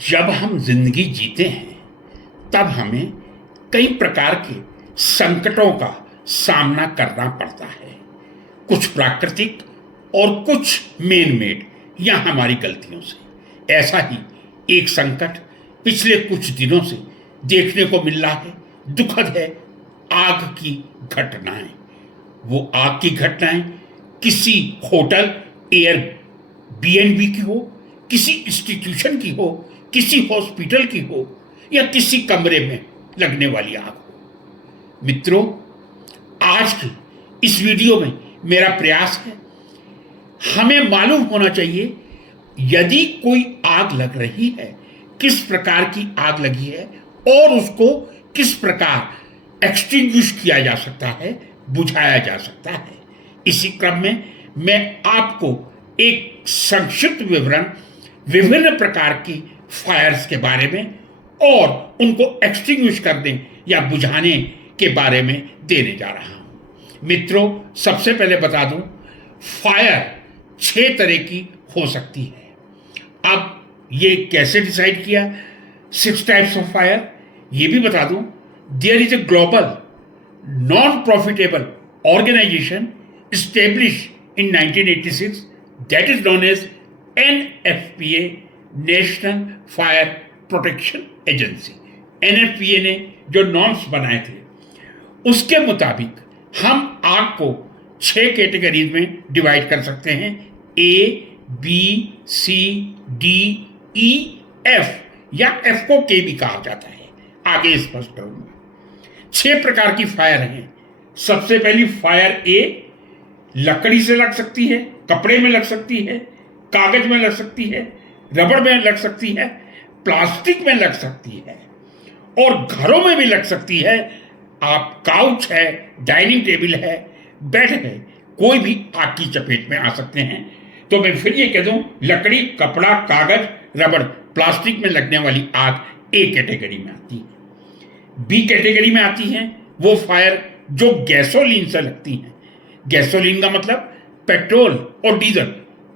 जब हम जिंदगी जीते हैं तब हमें कई प्रकार के संकटों का सामना करना पड़ता है, कुछ प्राकृतिक और कुछ मैन मेड या हमारी गलतियों से। ऐसा ही एक संकट पिछले कुछ दिनों से देखने को मिल रहा है, दुखद है। आग की घटनाएं। वो आग की घटनाएं किसी होटल एयरबीएनबी की हो, किसी इंस्टीट्यूशन की हो, किसी हॉस्पिटल की हो या किसी कमरे में लगने वाली आग हो। मित्रों, आज की इस वीडियो में मेरा प्रयास है, हमें मालूम होना चाहिए यदि कोई आग लग रही है, किस प्रकार की आग लगी है और उसको किस प्रकार एक्सटिंग्विश किया जा सकता है, बुझाया जा सकता है। इसी क्रम में मैं आपको एक संक्षिप्त विवरण विभिन्न प्रकार की फायर्स के बारे में और उनको एक्सटिंग्विश करने या बुझाने के बारे में देने जा रहा हूं। मित्रों, सबसे पहले बता दूं, फायर 6 तरह की हो सकती है। अब ये कैसे डिसाइड किया 6 टाइप्स ऑफ फायर, ये भी बता दूं। There is a global non profitable organisation established in 1986 that is known as NFPA, national fire protection agency. NFPA ने जो नॉर्म्स बनाए थे उसके मुताबिक हम आग को 6 कैटेगरीज में डिवाइड कर सकते हैं, A, B, C, D, E, F या F को K भी कहा जाता है। आगे स्पष्ट करूंगा। 6 प्रकार की फायर हैं। सबसे पहली फायर A लकड़ी से लग सकती है, कपड़े में लग सकती है, कागज में लग सकती है, रबड़ में लग सकती है, प्लास्टिक में लग सकती है और घरों में भी लग सकती है। आप काउच है, डाइनिंग टेबल है, बेड है, कोई भी आग की चपेट में आ सकते हैं। तो मैं फिर ये कह दूं, लकड़ी, कपड़ा, कागज, रबड़, प्लास्टिक में लगने वाली आग ए कैटेगरी में आती है। बी कैटेगरी में आती है वो फायर जो गैसोलीन से लगती हैं। गैसोलीन का मतलब पेट्रोल और डीजल,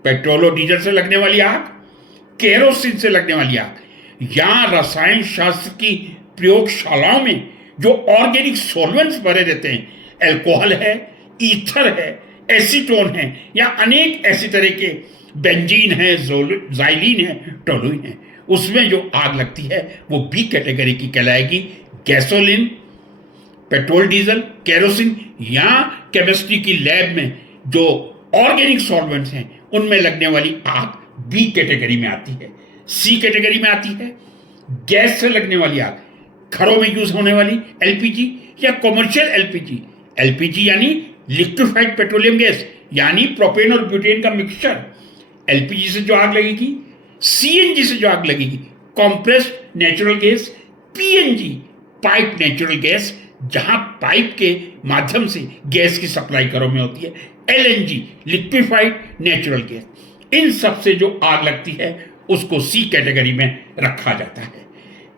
पेट्रोल और डीजल से लगने वाली आग, केरोसिन से लगने वाली आग, या रसायन शास्त्र की प्रयोगशालाओं में जो ऑर्गेनिक सॉल्वेंट्स भरे रहते हैं, अल्कोहल है, ईथर है, एसीटोन है या अनेक ऐसी तरह के बेंजीन है, ज़ाइलीन है, टोलुइन है, उसमें जो आग लगती है वो बी कैटेगरी की कहलाएगी। गैसोलीन, पेट्रोल, डीजल, केरोसिन या केमिस्ट्री की लैब में जो ऑर्गेनिक सॉल्वेंट्स हैं उनमें लगने वाली आग बी कैटेगरी में आती है। सी कैटेगरी में आती है गैस से लगने वाली आग, घरों में यूज होने वाली एलपीजी या कॉमर्शियल एलपीजी। एलपीजी यानी लिक्विफाइड पेट्रोलियम गैस, यानी प्रोपेन और ब्यूटेन का मिक्सचर। एलपीजी से जो आग लगेगी, सीएनजी से जो आग लगेगी, compressed natural gas, PNG pipe natural gas, जहां पाइप के माध्यम से गैस की सप्लाई घरों में होती है, एलएनजी लिक्विफाइड नेचुरल गैस। इन सब से जो आग लगती है उसको सी कैटेगरी में रखा जाता है।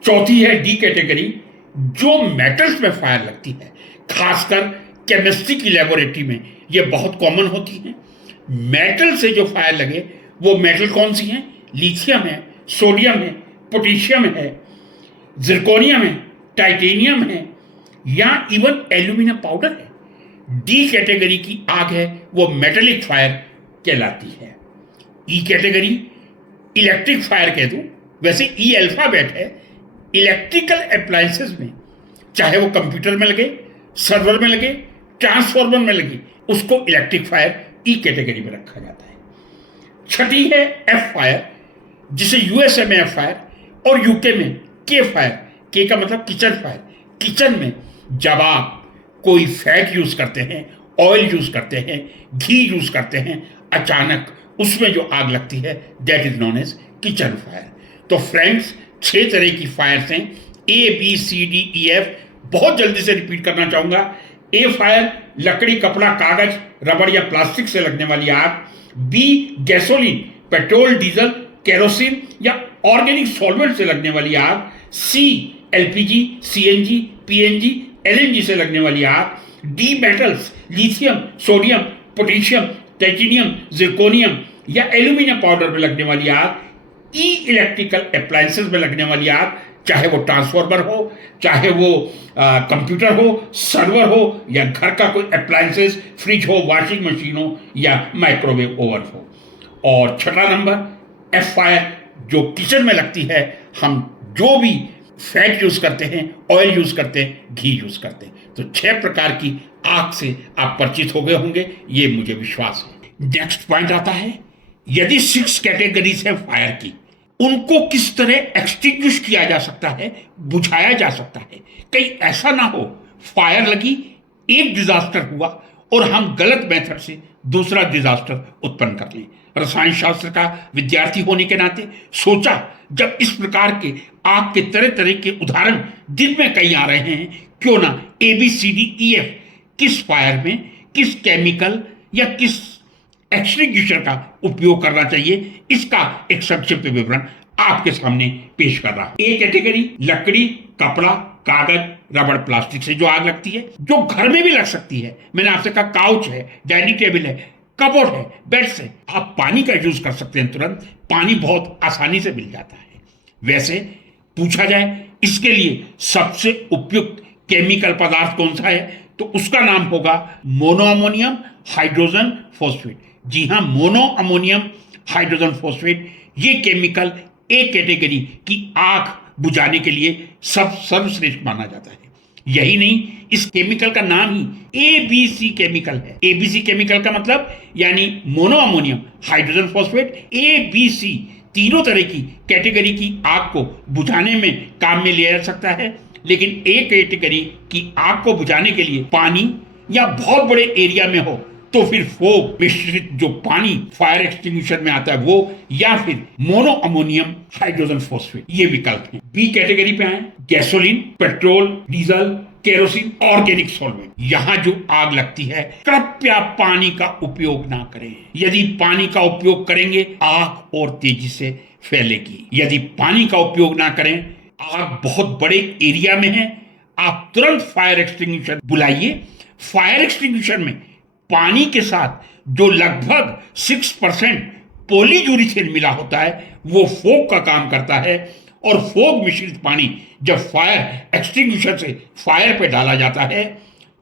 चौथी है डी कैटेगरी, जो मेटल्स में फायर लगती है, खासकर केमिस्ट्री की लेबोरेटरी में ये बहुत कॉमन होती है। मेटल से जो फायर लगे वो मेटल कौन सी हैं? लिथियम है, सोडियम है, पोटेशियम है, जिरकोनियम है, टाइटेनियम है या इवन एल्यूमिनियम पाउडर है। डी कैटेगरी की आग है वो मेटेलिक फायर कहलाती है। ई कैटेगरी इलेक्ट्रिक फायर कह दूं, वैसे ई अल्फाबेट है। इलेक्ट्रिकल अप्लायंसेस में, चाहे वो कंप्यूटर में लगे, सर्वर में लगे, ट्रांसफॉर्मर में लगे, उसको इलेक्ट्रिक फायर ई कैटेगरी में रखा जाता है। छठी है एफ फायर, जिसे यूएसए में एफ फायर और यूके में के फायर, के का मतलब किचन फायर। किचन में जब आप कोई फैट यूज करते हैं, ऑयल यूज करते हैं, घी यूज करते हैं, अचानक उसमें जो आग लगती है that is known as kitchen fire. तो फ्रेंड्स, 6 तरह की फायर्स हैं, A B C D E F. बहुत जल्दी से रिपीट करना चाहूंगा। ए फायर लकड़ी, कपड़ा, कागज, रबड़ या प्लास्टिक से लगने वाली आग। B gasoline, petrol, diesel, kerosene या ऑर्गेनिक सॉल्वेंट से लगने वाली आग। C LPG, CNG, PNG, LNG से लगने वाली आग। D metals, lithium, sodium, potassium, titanium, zirconium या एल्यूमिनियम पाउडर में लगने वाली आग। ई इलेक्ट्रिकल अप्लायंसेस में लगने वाली आग, चाहे वो ट्रांसफार्मर हो, चाहे वो कंप्यूटर हो, सर्वर हो, या घर का कोई अप्लायंसेस, फ्रिज हो, वॉशिंग मशीन हो, या माइक्रोवेव ओवन हो। और छठा नंबर एफ फायर, जो किचन में लगती है। हम जो भी फैट यूज करते हैं, ऑयल यूज करते हैं, घी यूज करते हैं। तो 6 प्रकार की आग से आप परिचित हो गए होंगे, ये मुझे विश्वास है। नेक्स्ट पॉइंट आता है, यदि 6 कैटेगरीज है फायर की, उनको किस तरह एक्सटिंग्विश किया जा सकता है, बुझाया जा सकता है। कहीं ऐसा ना हो फायर लगी, एक डिजास्टर हुआ और हम गलत मेथड से दूसरा डिजास्टर उत्पन्न कर लें। रसायन शास्त्र का विद्यार्थी होने के नाते सोचा, जब इस प्रकार के आग के तरह तरह के उदाहरण दिन में कई आ रहे हैं, क्यों ना ABCDEF किस फायर में किस केमिकल या किस एक्सटिंग्विशर का उपयोग करना चाहिए, इसका एक संक्षिप्त विवरण आपके सामने पेश कर रहा हूं। ए कैटेगरी, लकड़ी, कपड़ा, कागज, रबड़, प्लास्टिक से जो आग लगती है, जो घर में भी लग सकती है। मैंने आपसे कहा काउच है, डाइनिंग टेबल है, कबोर्ड है, बेड से। आप पानी का यूज कर सकते हैं, तुरंत पानी बहुत आसानी से मिल जाता है। वैसे पूछा जाए इसके लिए सबसे उपयुक्त केमिकल पदार्थ कौन सा है, तो उसका नाम होगा मोनो अमोनियम हाइड्रोजन फॉस्फेट। जी हां, मोनो अमोनियम हाइड्रोजन फॉस्फेट ये केमिकल ए कैटेगरी की आग बुझाने के लिए सर्वश्रेष्ठ माना जाता है। यही नहीं, इस केमिकल का नाम ही ABC केमिकल है। ABC केमिकल का मतलब यानी mono ammonium hydrogen phosphate, ABC तीनों तरह की कैटेगरी की आग को बुझाने में काम में लिया जा सकता है। लेकिन ए कैटेगरी की आग को बुझाने के लिए पानी या बहुत बड़े एरिया में हो तो फिर फोग मिश्रित जो पानी फायर एक्सटिंग्विशर में आता है वो, या फिर मोनो अमोनियम हाइड्रोजन फॉस्फेट, ये विकल्प है। बी कैटेगरी पे आए, gasoline, petrol, diesel, kerosene, organic solvent. यहां जो आग लगती है, कृपया पानी का उपयोग ना करें। यदि पानी का उपयोग करेंगे आग और तेजी से फैलेगी। यदि पानी का उपयोग ना करें, आग बहुत बड़े एरिया में है, आप तुरंत फायर एक्सटिंग्विशर बुलाइए। फायर एक्सटिंग्विशर में पानी के साथ जो लगभग 6% पॉलीयूरिथेन मिला होता है, वो फोग का काम करता है। और फोग मिश्रित पानी जब फायर एक्सटिंग्विशर से फायर पे डाला जाता है,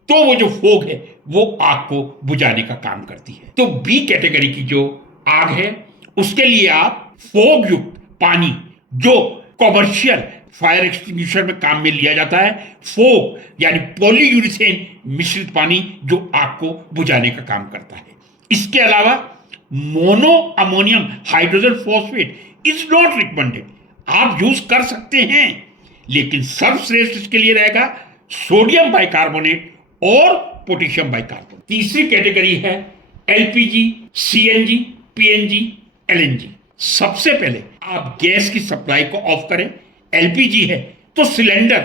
तो वो जो फोग है वो आग को बुझाने का काम करती है। तो बी कैटेगरी की जो आग है, उसके लिए आप फोग युक्त पानी, जो कॉमर्शियल फायर एक्सटिंग्विशर में काम में लिया जाता है, फोग यानी पॉलीयूरिथेन मिश्रित पानी जो आग को बुझाने का काम करता है। इसके अलावा mono ammonium hydrogen phosphate is not recommended. आप यूज कर सकते हैं, लेकिन सर्वश्रेष्ठ इसके लिए रहेगा सोडियम बाइकार्बोनेट और पोटेशियम बाइकार्बोनेट। तीसरी कैटेगरी है LPG, CNG, PNG, LNG। सबसे पहले आप गैस की सप्लाई को ऑफ करें। LPG है तो सिलेंडर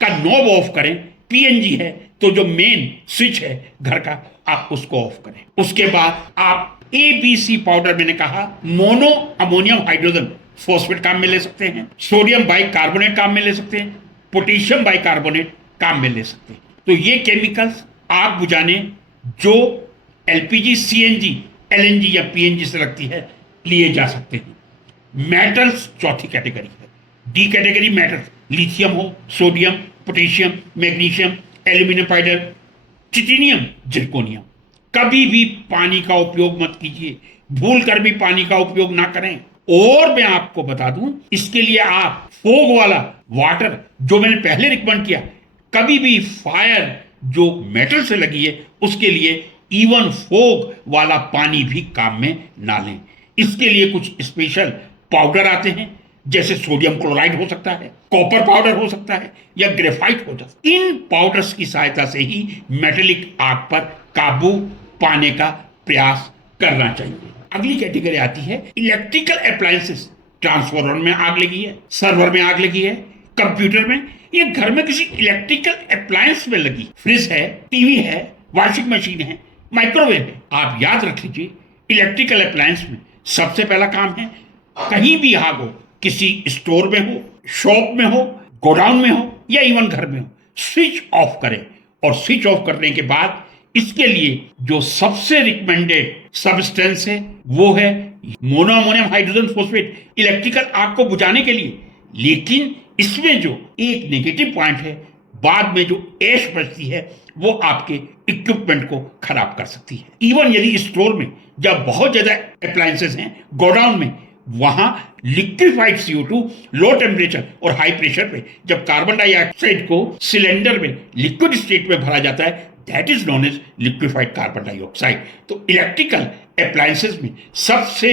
का नॉब ऑफ करें। PNG है तो जो मेन स्विच है घर का, आप उसको ऑफ करें। उसके बाद आप ABC पाउडर, मैंने कहा मोनो अमोनियम हाइड्रोजन फॉस्फेट काम में ले सकते हैं, सोडियम बाइकार्बोनेट काम में ले सकते हैं, पोटेशियम बाइकार्बोनेट काम में ले सकते हैं। तो ये केमिकल्स आग बुझाने जो LPG, CNG, LNG या PNG से लगती है, लिए जा सकते हैं। मेटल्स चौथी कैटेगरी है। डी कैटेगरी मेटल्स, लिथियम हो, sodium, potassium, magnesium, aluminium powder, titanium, zirconium. कभी भी पानी का उपयोग मत कीजिए, भूल कर भी पानी का उपयोग ना करें। और मैं आपको बता दूं, इसके लिए आप फोग वाला वाटर जो मैंने पहले रिकमेंड किया, कभी भी फायर जो मेटल से लगी है उसके लिए इवन फोग वाला पानी भी काम में ना लें। इसके लिए कुछ स्पेशल पाउडर आते हैं, जैसे सोडियम क्लोराइड हो सकता है, कॉपर पाउडर हो सकता है, या ग्रेफाइट हो सकता है। इन पाउडर्स की सहायता से ही मेटेलिक आग पर काबू पाने का प्रयास करना चाहिए। अगली कैटेगरी आती है इलेक्ट्रिकल अप्लायंसेस। ट्रांसफार्मर में आग लगी है, सर्वर में आग लगी है, कंप्यूटर में, या घर में किसी इलेक्ट्रिकल अप्लायंस में लगी, फ्रिज है, टीवी है, वॉशिंग मशीन है, माइक्रोवेव है। आप याद रख लीजिए, इलेक्ट्रिकल अप्लायंस में सबसे पहला काम है, कहीं भी आग हो, किसी स्टोर में हो, शॉप में हो, गोडाउन में हो, या इवन घर में हो, स्विच ऑफ करें। और स्विच ऑफ करने के बाद इसके लिए जो सबसे रिकमेंडेड सब्सटेंस है वो है mono ammonium hydrogen phosphate electrical आग को बुझाने के लिए, लेकिन इसमें जो एक नेगेटिव पॉइंट है, बाद में जो ऐश बचती है वो आपके इक्विपमेंट को खराब कर सकती है। इवन यदि स्टोर में जब बहुत ज्यादा अप्लायंसेस हैं, गोडाउन में, वहां लिक्विफाइड CO2 लो टेम्परेचर और हाई प्रेशर पे जब कार्बन डाइऑक्साइड को सिलेंडर में लिक्विड स्टेट में भरा जाता है, that is known as liquefied carbon dioxide. तो इलेक्ट्रिकल अप्लायंसेस में सबसे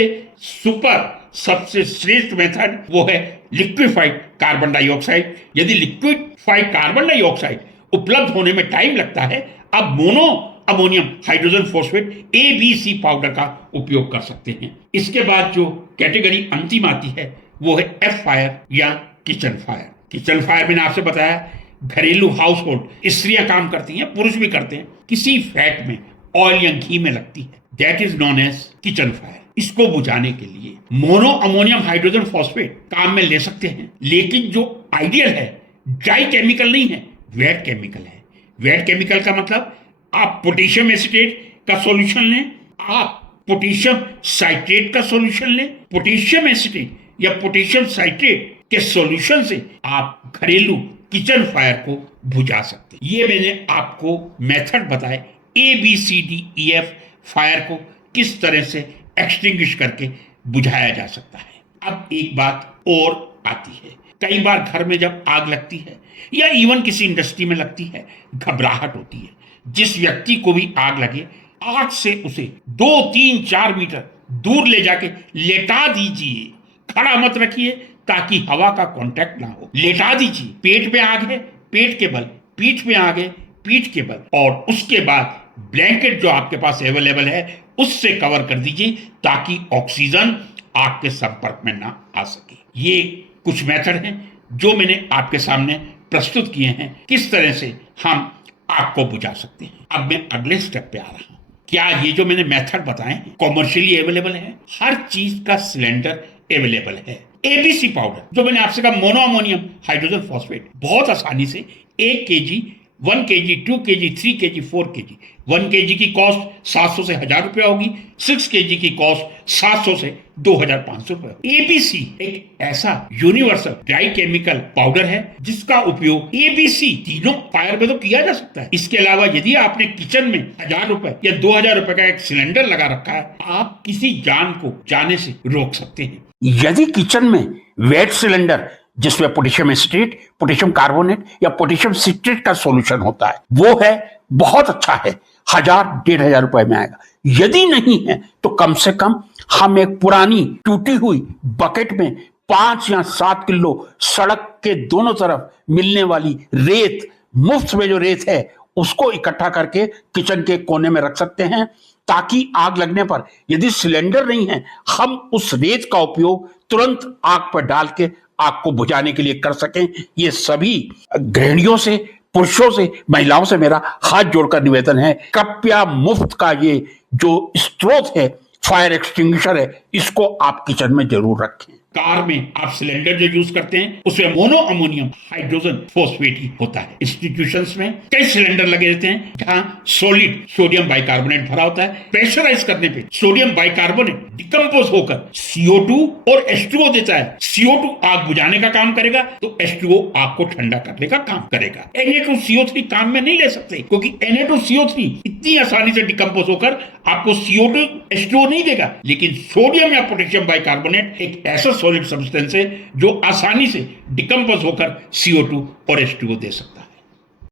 श्रेष्ठ मेथड वो है लिक्विफाइड कार्बन डाइऑक्साइड। यदि लिक्विफाइड कार्बन डाइऑक्साइड उपलब्ध होने में टाइम लगता है, अब mono ammonium hydrogen phosphate ABC powder का उपयोग कर सकते हैं। इसके बाद जो कैटेगरी अंतिम आती है वो है F फायर या किचन फायर। किचन फायर मैंने आपसे बताया, घरेलू हाउस होल्ड स्त्रियां काम करती हैं, पुरुष भी करते हैं, किसी फैट में, ऑयल या घी में लगती है, that is known as kitchen fire. इसको बुझाने के लिए मोनो अमोनियम हाइड्रोजन फॉस्फेट काम में ले सकते हैं, लेकिन जो आइडियल है ड्राई केमिकल नहीं है, वेट केमिकल है। वेट केमिकल का मतलब आप पोटेशियम एसीटेट का सॉल्यूशन लें, आप पोटेशियम साइट्रेट का सॉल्यूशन लें, पोटेशियम एसीटेट या पोटेशियम साइट्रेट के सॉल्यूशन से आप घरेलू किचन फायर को बुझा सकते हैं। ये मैंने आपको मेथड बताए ABCDEF फायर को किस तरह से एक्सटिंग्विश करके बुझाया जा सकता है। अब एक बात और आती है, कई बार घर में जब आग लगती है या इवन किसी इंडस्ट्री में लगती है, घबराहट होती है। जिस व्यक्ति को भी आग लगे, आग से उसे 2, 3, 4 मीटर दूर ले जाके लेटा दीजिए, खड़ा मत रखिए ताकि हवा का कांटेक्ट ना हो। लेटा दीजिए, पेट पे आग है, पेट के बल, पीठ में आग है, पीठ के बल, और उसके बाद ब्लैंकेट जो आपके पास अवेलेबल है उससे कवर कर दीजिए ताकि ऑक्सीजन आग के संपर्क में ना आ सके। ये कुछ मेथड हैं जो मैंने आपके सामने प्रस्तुत किए हैं, किस तरह से हम आग को बुझा सकते हैं। अब मैं अगले स्टेप पे आ रहा हूं। क्या ये जो मैंने मेथड बताए हैं कॉमर्शियली अवेलेबल है? हर चीज का सिलेंडर अवेलेबल है। ABC पाउडर जो मैंने आपसे कहा, मोनो अमोनियम हाइड्रोजन फॉस्फेट, बहुत आसानी से 1 kg, 1 kg, 2 kg, 3 kg, 4 kg, 1 kg की कॉस्ट 700 से 1000 रुपया होगी, 6 kg की कॉस्ट 700 से 2500 रुपये। ABC एक ऐसा यूनिवर्सल ड्राई केमिकल पाउडर है जिसका उपयोग ABC तीनों फायर में तो किया जा सकता है। इसके अलावा यदि आपने किचन में 1000 रुपए या 2000 रुपए का एक सिलेंडर लगा रखा है, आप किसी जान को जाने से रोक सकते हैं। यदि किचन में वेट सिलेंडर जिसमें पोटेशियम एसिटेट, पोटेशियम कार्बोनेट या पोटेशियम सिट्रेट का सॉल्यूशन होता है, वो है बहुत अच्छा है, 1000-1500 रुपए में आएगा। यदि नहीं है तो कम से कम हम एक पुरानी टूटी हुई बकेट में 5 या 7 किलो सड़क के दोनों तरफ मिलने वाली रेत, मुफ्त में जो रेत है, उसको इकट्ठा करके किचन के कोने में रख सकते हैं ताकि आग लगने पर यदि सिलेंडर नहीं है, हम उस रेत का उपयोग तुरंत आग पर डाल के आग को बुझाने के लिए कर सकें। ये सभी गृहिणियों से, पुरुषों से, महिलाओं से मेरा हाथ जोड़कर निवेदन है, कृपया मुफ्त का ये जो स्रोत है, फायर एक्सटिंग्विशर है, इसको आप किचन में जरूर रखें। कार में आप सिलेंडर जो यूज करते हैं उसमें मोनो अमोनियम हाइड्रोजन फॉस्फेट ही होता है। इंस्टीट्यूशंस में कई सिलेंडर लगे रहते हैं जहां सॉलिड सोडियम बाइकार्बोनेट भरा होता है। प्रेशराइज करने पे सोडियम बाइकार्बोनेट डिकम्पोज होकर CO2 और H2O देता है। CO2 आग बुझाने का काम करेगा तो H2O आग को ठंडा करने का काम करेगा। Na2CO3 काम में नहीं ले सकते क्योंकि Na2CO3 इतनी आसानी से डिकम्पोज होकर आपको CO2 H2O नहीं देगा, लेकिन सोडियम या पोटेशियम बाइकार्बोनेट एक ऐसा सॉलिड सब्सटेंस है जो आसानी से डिकम्पोज होकर CO2 और H2O दे सकता है।